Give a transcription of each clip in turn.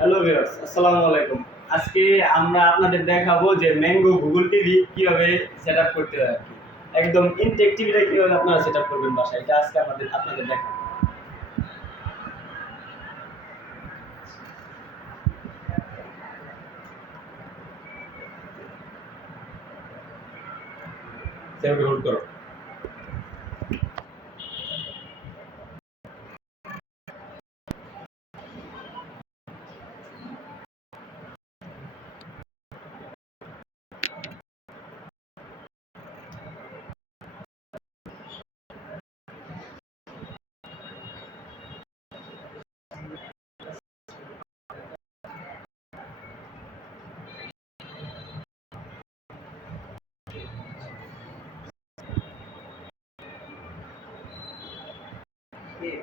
Hello viewers আসসালামু আলাইকুম। আজকে আমরা আপনাদের দেখাবো যে ম্যাঙ্গো গুগল টিভি কীভাবে সেট আপ করতে হয় একদম ইনটেক টিভিটা কীভাবে আপনারা সেট আপ করবেন বাসায়, এটা আজকে আমাদের আপনাদের দেখাবো। সেভকে হোল্ড করো। que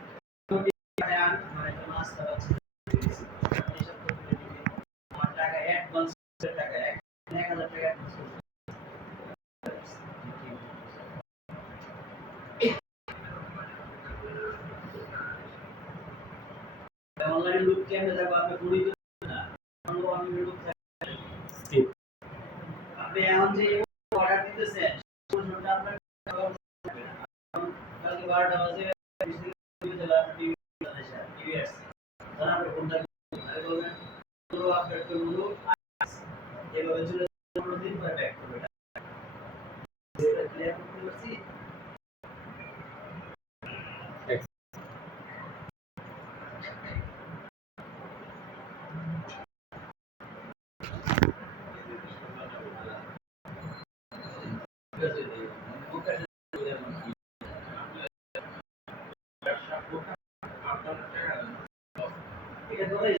অনলাইনে লুক কেমনে যাব আপনি ঘুরি না। অনলাইনে লুক Skip. আপনি এখন যে অর্ডার দিতেছেন প্রশ্নটা আপনার কালকে বারোটা বাজে এভাবে চলে দিন পরে ব্যাক করবে। No me voy. No me voy a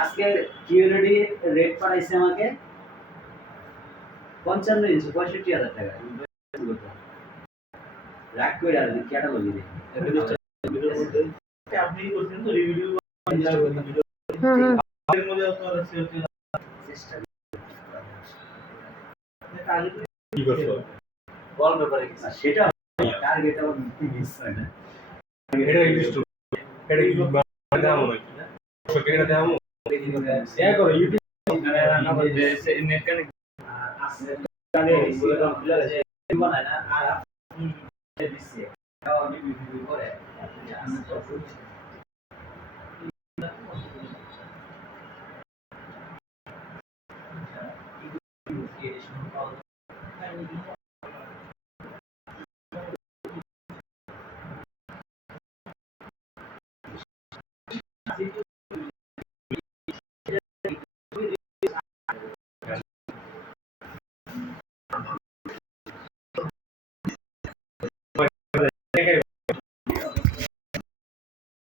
আজকে কিউরিটি রেট পাঠাইছে আমাকে পঞ্চান্ন ইঞ্চি পঁয়ষট্টি হাজার টাকা। রাগ করে আর ক্যাটালগি আপনি করছেন তো রিভিউ চেষ্টা ব্যাপারে সেটা টার্গেট আমার মিস হয় না। এটা ইলিস্ট এটা কি দাম নাকি? এটা দাম শেয়ার করো ইউটিউব নেট কানেক্ট আছে তাহলে বানায় না আর দিচ্ছে